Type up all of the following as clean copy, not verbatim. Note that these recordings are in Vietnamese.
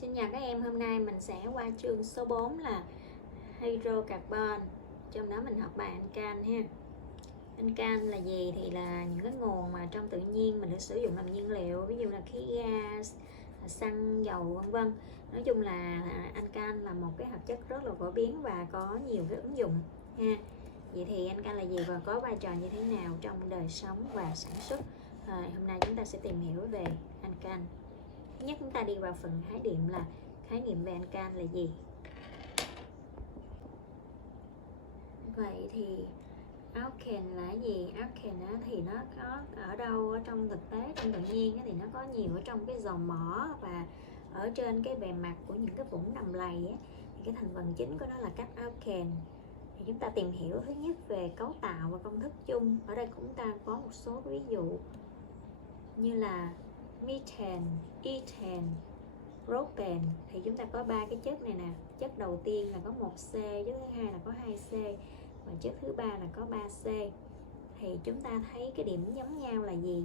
Xin chào các em, hôm nay mình sẽ qua chương số 4 là hydrocarbon. Trong đó mình học bài alcan ha. Alcan là gì? Thì là những cái nguồn mà trong tự nhiên mình được sử dụng làm nhiên liệu, ví dụ là khí gas, xăng, dầu vân vân. Nói chung là alcan là một cái hợp chất rất là phổ biến và có nhiều cái ứng dụng ha. Vậy thì alcan là gì và có vai trò như thế nào trong đời sống và sản xuất? Hôm nay chúng ta sẽ tìm hiểu về alcan. Thứ nhất, chúng ta đi vào phần khái niệm là khái niệm về alcan là gì. Vậy thì alkane là gì? Alkane thì nó có ở đâu ở trong thực tế, trong tự nhiên thì nó có nhiều ở trong cái dầu mỏ và ở trên cái bề mặt của những cái vũng đầm lầy. Thì cái thành phần chính của nó là các alkane. Thì chúng ta tìm hiểu thứ nhất về cấu tạo và công thức chung. Ở đây chúng ta có một số ví dụ như là methane, ethane, propane. Thì chúng ta có ba cái chất này nè. Chất đầu tiên là có 1C, chất thứ hai là có 2C và chất thứ ba là có 3C. Thì chúng ta thấy cái điểm giống nhau là gì?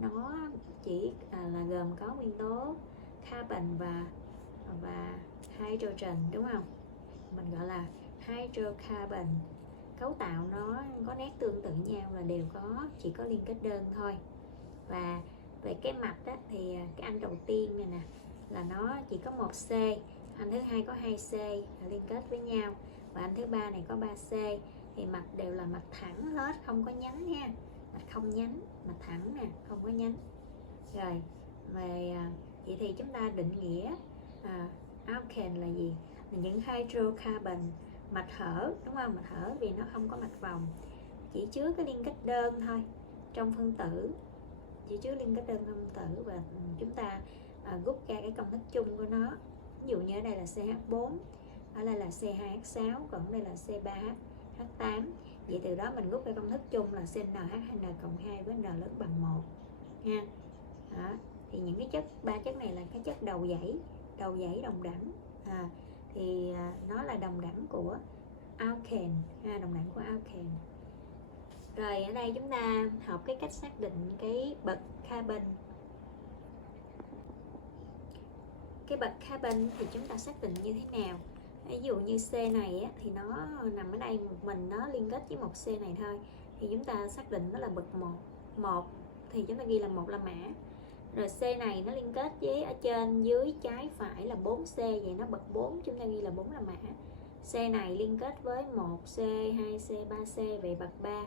Nó chỉ là gồm có nguyên tố carbon và hydrogen, đúng không? Mình gọi là hydrocarbon. Cấu tạo nó có nét tương tự nhau là đều chỉ có liên kết đơn thôi. Và về cái mạch đó, thì cái anh đầu tiên này nè là nó chỉ có 1C, anh thứ hai có 2C liên kết với nhau, và anh thứ ba này có 3C. Thì mạch đều là mạch thẳng hết, không có nhánh nha, mạch không nhánh, mạch thẳng nè, không có nhánh. Rồi về vậy thì chúng ta định nghĩa alkane là gì? Là những hydrocarbon mạch hở, đúng không? Mạch hở vì nó không có mạch vòng, chỉ chứa cái liên kết đơn thôi trong phân tử, chỉ chứa liên kết đơn phân tử. Và chúng ta rút ra cái công thức chung của nó. Ví dụ như ở đây là CH4, ở đây là C2H6, còn ở đây là C3H8. Vậy từ đó mình rút ra công thức chung là CnH2n cộng 2 với n lớn bằng 1 ha. Đó. Thì những cái ba chất này là cái chất đầu dãy đồng đẳng. Thì nó là đồng đẳng của alkane ha, đồng đẳng của alkane. Rồi ở đây chúng ta học cái cách xác định cái bậc carbon. Cái bậc carbon thì chúng ta xác định như thế nào? Ví dụ như C này thì nó nằm ở đây một mình, nó liên kết với một C này thôi, thì chúng ta xác định nó là bậc 1. 1 thì chúng ta ghi là 1 la mã. Rồi C này nó liên kết với ở trên, dưới, trái, phải là 4C, vậy nó bậc 4, chúng ta ghi là 4 la mã. C này liên kết với 1C, 2C, 3C về bậc 3,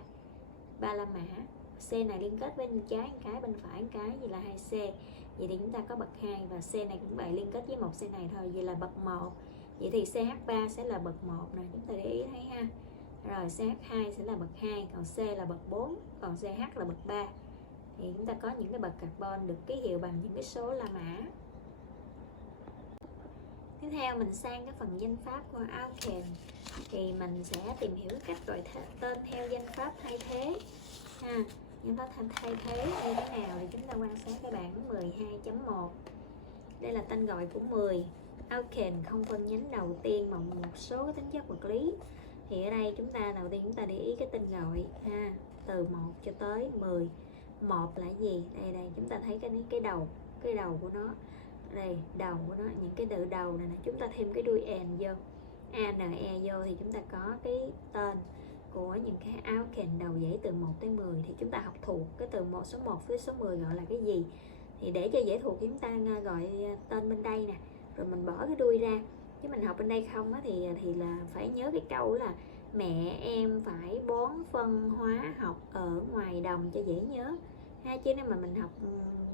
3 la mã. C này liên kết với bên trái một cái, bên phải một cái, vậy là 2C. Vậy thì chúng ta có bậc 2, và C này cũng vậy, liên kết với một C này thôi, vậy là bậc 1. Vậy thì CH3 sẽ là bậc 1 này, chúng ta để ý thấy ha. Rồi CH2 sẽ là bậc 2, còn C là bậc 4, còn CH là bậc 3. Thì chúng ta có những cái bậc carbon được ký hiệu bằng những cái số la mã. Tiếp theo mình sang cái phần danh pháp của alkane. Thì mình sẽ tìm hiểu cách gọi tên theo danh pháp thay thế ha. Danh pháp thay thế như thế nào thì chúng ta quan sát cái bảng 12.1. Đây là tên gọi của 10. Alkane không phân nhánh đầu tiên bằng một số cái tính chất vật lý. Thì ở đây đầu tiên chúng ta để ý cái tên gọi ha, từ 1 cho tới 10. 1 là gì? Đây chúng ta thấy cái đầu của nó. Đây, đầu của nó, những cái từ đầu này nè, chúng ta thêm cái đuôi n vô, ane vô, thì chúng ta có cái tên của những cái alkane đầu dãy từ 1 tới 10. Thì chúng ta học thuộc cái từ số 1 tới số 10 gọi là cái gì. Thì để cho dễ thuộc thì chúng ta gọi tên bên đây nè, rồi mình bỏ cái đuôi ra. Chứ mình học bên đây không á, thì là phải nhớ cái câu là mẹ em phải bón phân hóa học ở ngoài đồng cho dễ nhớ ha. Chứ nếu mà mình học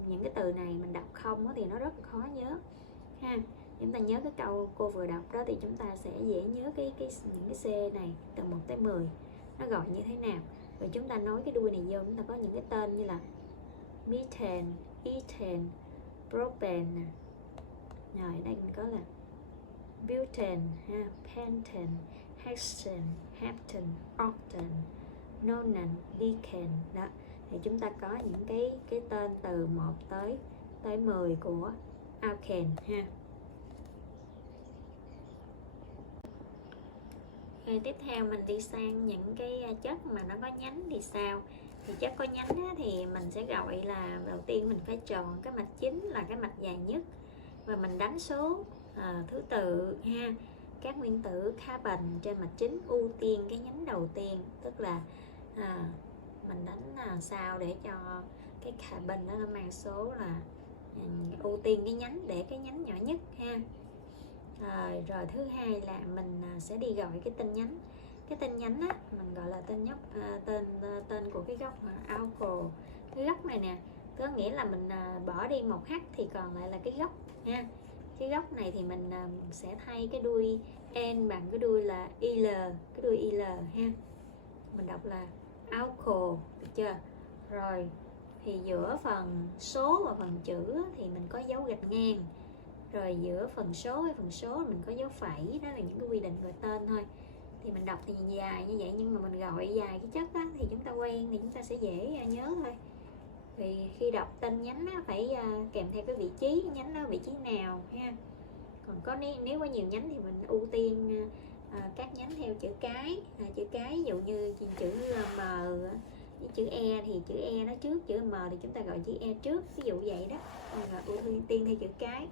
những cái từ này mình đọc không á, thì nó rất khó nhớ ha. Chúng ta nhớ cái câu cô vừa đọc đó thì chúng ta sẽ dễ nhớ những cái C này từ 1 tới 10 nó gọi như thế nào. Rồi chúng ta nối cái đuôi này vô, chúng ta có những cái tên như là methane, ethane, propane. Rồi đây mình có là butane ha, pentane, hexane, heptane, octane, nonane, decane đó. Thì chúng ta có những cái tên từ 1 tới 10 của alkane ha. Rồi tiếp theo mình đi sang những cái chất mà nó có nhánh thì sao? Thì chất có nhánh thì mình sẽ gọi là, đầu tiên mình phải chọn cái mạch chính là cái mạch dài nhất. và mình đánh số thứ tự ha. Các nguyên tử carbon trên mạch chính ưu tiên cái nhánh đầu tiên, tức là mình đánh sao để cho cái carbon đó nó mang số là ưu tiên cái nhánh, để cái nhánh nhỏ nhất ha. Rồi thứ hai là mình sẽ đi gọi cái tên nhánh. Cái tên nhánh á mình gọi là tên của cái gốc alkyl. Cái gốc này nè, có nghĩa là mình bỏ đi một h thì còn lại là cái gốc ha. Cái gốc này thì mình sẽ thay cái đuôi N bằng cái đuôi là IL, cái đuôi IL ha. Mình đọc là alkyl, được chưa? Rồi thì giữa phần số và phần chữ thì mình có dấu gạch ngang. Rồi giữa phần số với phần số mình có dấu phẩy, đó là những cái quy định gọi tên thôi. Thì mình đọc thì dài như vậy, nhưng mà mình gọi dài cái chất á, thì chúng ta quen thì chúng ta sẽ dễ nhớ thôi. Thì khi đọc tên nhánh á, phải kèm theo cái vị trí nhánh đó vị trí nào ha. Còn có nếu có nhiều nhánh thì mình ưu tiên các nhánh theo chữ cái. Chữ cái ví dụ như chữ M với chữ E thì chữ E nó trước chữ M thì chúng ta gọi chữ E trước, ví dụ vậy đó. Ưu tiên theo chữ cái.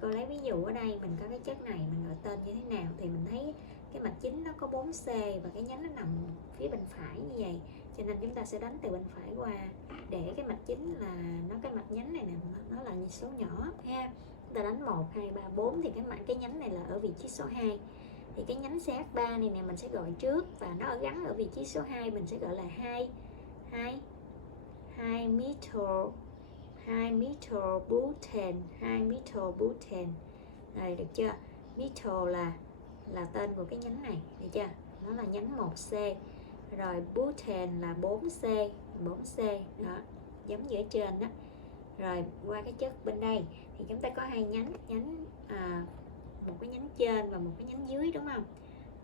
Cô lấy ví dụ ở đây mình có cái chất này, mình gọi tên như thế nào thì mình thấy cái mạch chính nó có 4C và cái nhánh nó nằm phía bên phải như vậy, cho nên chúng ta sẽ đánh từ bên phải qua để cái mạch chính là cái mạch nhánh này nè nó là số nhỏ ha. Chúng ta đánh 1, 2, 3, 4 thì cái nhánh này là ở vị trí số 2. Thì cái nhánh CH3 này nè mình sẽ gọi trước, và nó gắn ở vị trí số 2 mình sẽ gọi là 2 methyl butane. Rồi được chưa? Methyl là tên của cái nhánh này, được chưa? Nó là nhánh 1C. Rồi butane là 4C đó, giống như ở trên đó. Rồi qua cái chất bên đây thì chúng ta có hai nhánh, một cái nhánh trên và một cái nhánh dưới, đúng không?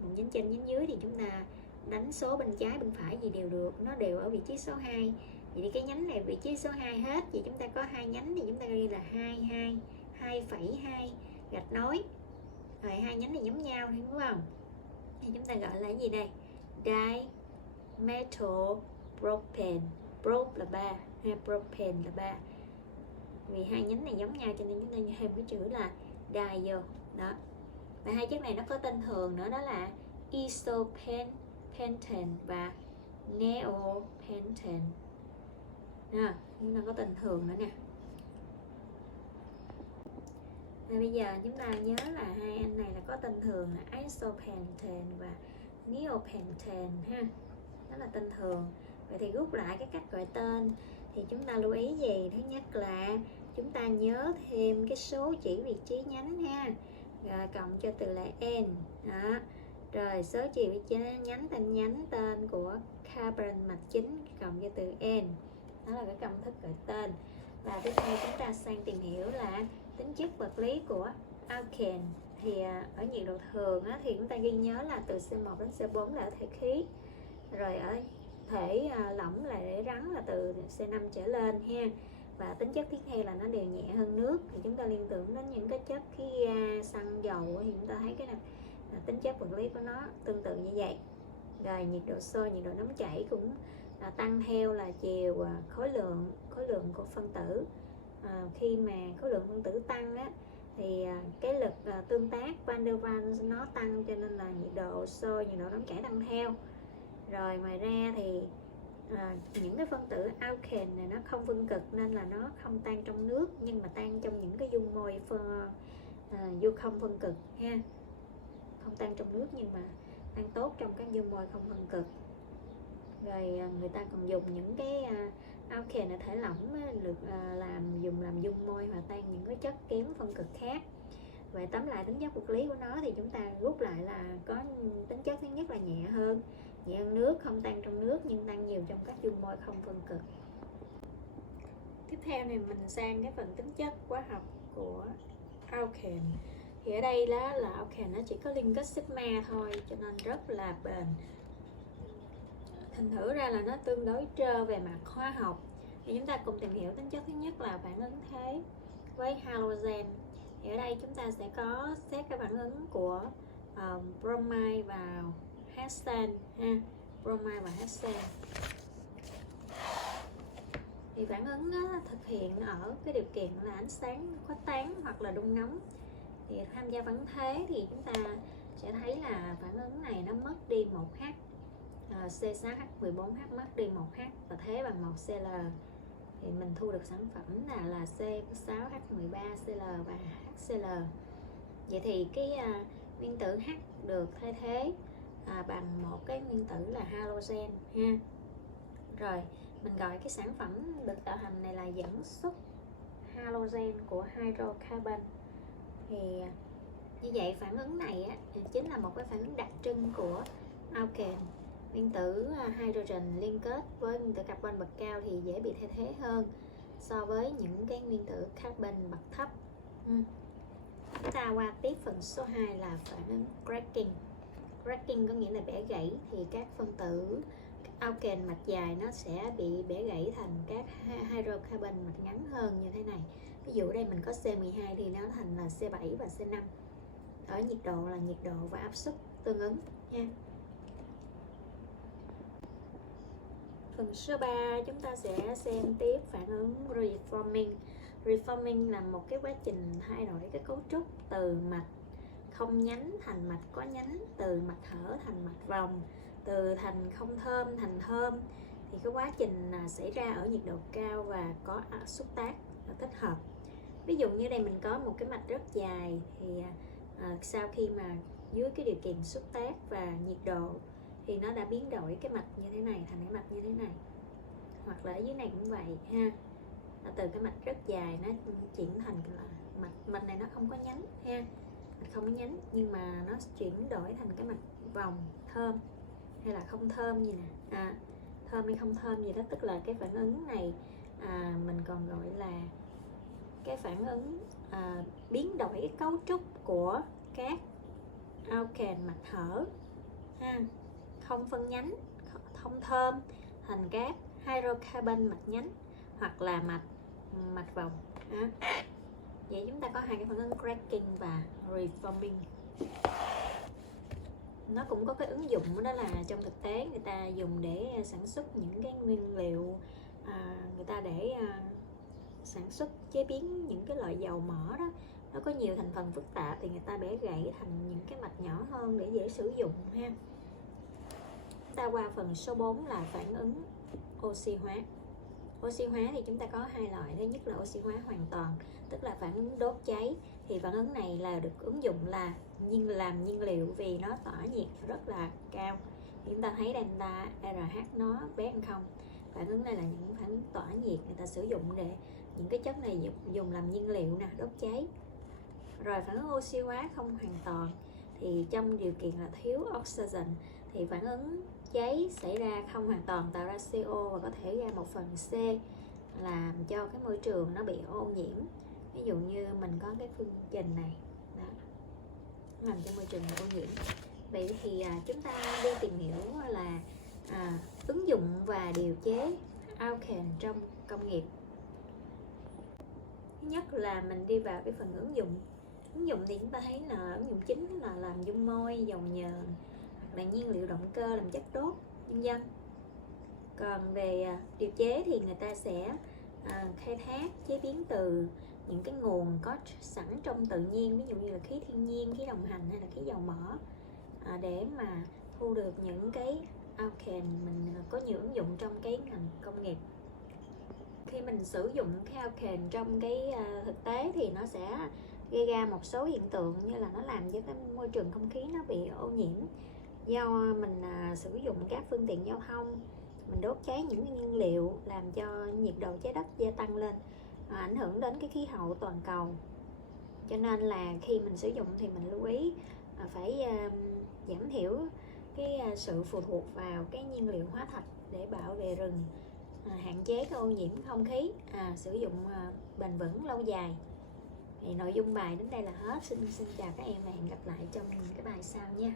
Một nhánh trên nhánh dưới thì chúng ta đánh số bên trái bên phải gì đều được, nó đều ở vị trí số 2. Vậy thì cái nhánh này vị trí số 2 hết, thì chúng ta có hai nhánh thì chúng ta ghi là 2,2 gạch nối. Rồi hai nhánh này giống nhau đúng không? Thì chúng ta gọi là cái gì đây? Dimethylpropane. Prop là 3, propane là 3. Vì hai nhánh này giống nhau cho nên chúng ta thêm cái chữ là di vô đó. Và hai chất này nó có tên thường nữa, đó là isopentane và neopentane. Chúng ta có tên thường nữa nè. Và bây giờ chúng ta nhớ là hai anh này là có tên thường là isopentane và neopentane ha. Đó là tên thường. Vậy thì rút lại cái cách gọi tên thì chúng ta lưu ý gì? Thứ nhất là chúng ta nhớ thêm cái số chỉ vị trí nhánh ha. Rồi cộng cho từ là N đó. Rồi số chỉ vị trí nhánh tên của carbon mạch chính cộng cho từ N. Đó là cái công thức gọi tên. Và tiếp theo chúng ta sang tìm hiểu là tính chất vật lý của alkane. Thì ở nhiệt độ thường thì chúng ta ghi nhớ là từ C1 đến C4 là ở thể khí. Rồi ở thể lỏng là để rắn là từ C5 trở lên ha. Và tính chất tiếp theo là nó đều nhẹ hơn nước. Thì chúng ta liên tưởng đến những cái chất khí ga, xăng, dầu thì chúng ta thấy cái này, tính chất vật lý của nó tương tự như vậy. Rồi nhiệt độ sôi, nhiệt độ nóng chảy cũng tăng theo là chiều khối lượng của phân tử. Khi mà khối lượng phân tử tăng á, thì cái lực tương tác van der Waals nó tăng, cho nên là nhiệt độ sôi, nhiệt độ nóng chảy tăng theo. Rồi ngoài ra thì những cái phân tử alkane này nó không phân cực nên là nó không tan trong nước, nhưng mà tan trong những cái dung môi vô không phân cực ha. Không tan trong nước nhưng mà tan tốt trong các dung môi không phân cực. Rồi người ta còn dùng những cái alkane ở thể lỏng được dùng làm dung môi hòa tan những cái chất kém phân cực khác. Vậy tóm lại tính chất vật lý của nó thì chúng ta rút lại là có tính chất thứ nhất là nhẹ hơn nước, không tan trong nước nhưng tan nhiều trong các dung môi không phân cực. Tiếp theo này mình sang cái phần tính chất hóa học của alkane. Thì ở đây đó là alkane nó chỉ có liên kết sigma thôi, cho nên rất là bền. Thành thử ra là nó tương đối trơ về mặt hóa học. Thì chúng ta cùng tìm hiểu tính chất thứ nhất là phản ứng thế với halogen. Thì ở đây chúng ta sẽ có xét cái phản ứng của bromide vào hexane ha, bromide và hexane. Thì phản ứng đó thực hiện ở cái điều kiện là ánh sáng khuếch tán hoặc là đun nóng. Thì tham gia vẫn thế thì chúng ta sẽ thấy là phản ứng này nó mất đi 1H, C6H14H mất đi 1H và thế bằng 1Cl. Thì mình thu được sản phẩm là C6H13Cl và HCl. Vậy thì cái nguyên tử H được thay thế bằng một cái nguyên tử là halogen ha. Rồi mình gọi cái sản phẩm được tạo thành này là dẫn xuất halogen của hydrocarbon. Thì như vậy phản ứng này chính là một cái phản ứng đặc trưng của alkane. Nguyên tử hydrogen liên kết với nguyên tử carbon bậc cao thì dễ bị thay thế hơn so với những cái nguyên tử carbon bậc thấp. Chúng ta qua tiếp phần số 2 là phản ứng cracking. Cracking có nghĩa là bẻ gãy, thì các phân tử alkane mạch dài nó sẽ bị bẻ gãy thành các hydrocarbon mạch ngắn hơn như thế này. Ví dụ đây mình có C12 thì nó thành là C7 và C5. Ở nhiệt độ là nhiệt độ và áp suất tương ứng nha. Phần số 3 chúng ta sẽ xem tiếp phản ứng reforming. Reforming là một cái quá trình thay đổi cái cấu trúc từ mạch không nhánh thành mạch có nhánh, từ mạch hở thành mạch vòng, từ thành không thơm thành thơm. Thì cái quá trình xảy ra ở nhiệt độ cao và có xúc tác tích hợp. Ví dụ như đây mình có một cái mạch rất dài thì sau khi mà dưới cái điều kiện xúc tác và nhiệt độ thì nó đã biến đổi cái mạch như thế này thành cái mạch như thế này. Hoặc là ở dưới này cũng vậy ha. Từ cái mạch rất dài nó chuyển thành là mạch này nó không có nhánh ha, mạch không có nhánh, nhưng mà nó chuyển đổi thành cái mạch vòng thơm hay là không thơm gì nè, thơm hay không thơm gì đó. Tức là cái phản ứng này mình còn gọi là cái phản ứng biến đổi cái cấu trúc của các alkane mạch hở ha, không phân nhánh, không thơm thành các hydrocarbon mạch nhánh hoặc là mạch vòng ha. Vậy chúng ta có hai cái phản ứng cracking và reforming. Nó cũng có cái ứng dụng đó là trong thực tế người ta dùng để sản xuất những cái nguyên liệu, người ta để sản xuất chế biến những cái loại dầu mỡ đó, nó có nhiều thành phần phức tạp thì người ta bẻ gãy thành những cái mạch nhỏ hơn để dễ sử dụng ha. Ta qua phần số 4 là phản ứng oxy hóa. Oxy hóa thì chúng ta có hai loại. Thứ nhất là oxy hóa hoàn toàn, tức là phản ứng đốt cháy. Thì phản ứng này là được ứng dụng là làm nhiên liệu vì nó tỏa nhiệt rất là cao. Thì chúng ta thấy delta RH nó bé hơn không. Phản ứng này là những phản ứng tỏa nhiệt, người ta sử dụng để những cái chất này dùng làm nhiên liệu nè, đốt cháy. Rồi phản ứng oxy hóa không hoàn toàn thì trong điều kiện là thiếu oxygen thì phản ứng cháy xảy ra không hoàn toàn, tạo ra CO và có thể ra một phần C, làm cho cái môi trường nó bị ô nhiễm. Ví dụ như mình có cái phương trình này đó, làm cho môi trường bị ô nhiễm. Vậy thì chúng ta đi tìm hiểu là ứng dụng và điều chế alkane trong công nghiệp. Thứ nhất là mình đi vào cái phần ứng dụng. Ứng dụng thì chúng ta thấy là ứng dụng chính là làm dung môi, dầu nhờn, hoặc là nhiên liệu động cơ làm chất đốt, vân vân. Còn về điều chế thì người ta sẽ khai thác, chế biến từ những cái nguồn có sẵn trong tự nhiên, ví dụ như là khí thiên nhiên, khí đồng hành hay là khí dầu mỡ, để mà thu được những cái alkane. Mình có nhiều ứng dụng trong cái ngành công nghiệp. Khi mình sử dụng cái alkane trong cái thực tế thì nó sẽ gây ra một số hiện tượng như là nó làm cho cái môi trường không khí nó bị ô nhiễm do mình sử dụng các phương tiện giao thông, mình đốt cháy những cái nhiên liệu làm cho nhiệt độ trái đất gia tăng lên, ảnh hưởng đến cái khí hậu toàn cầu. Cho nên là khi mình sử dụng thì mình lưu ý phải giảm thiểu cái sự phụ thuộc vào cái nhiên liệu hóa thạch để bảo vệ rừng, hạn chế cái ô nhiễm không khí, sử dụng bền vững lâu dài. Thì nội dung bài đến đây là hết. Xin chào các em và hẹn gặp lại trong những cái bài sau nha.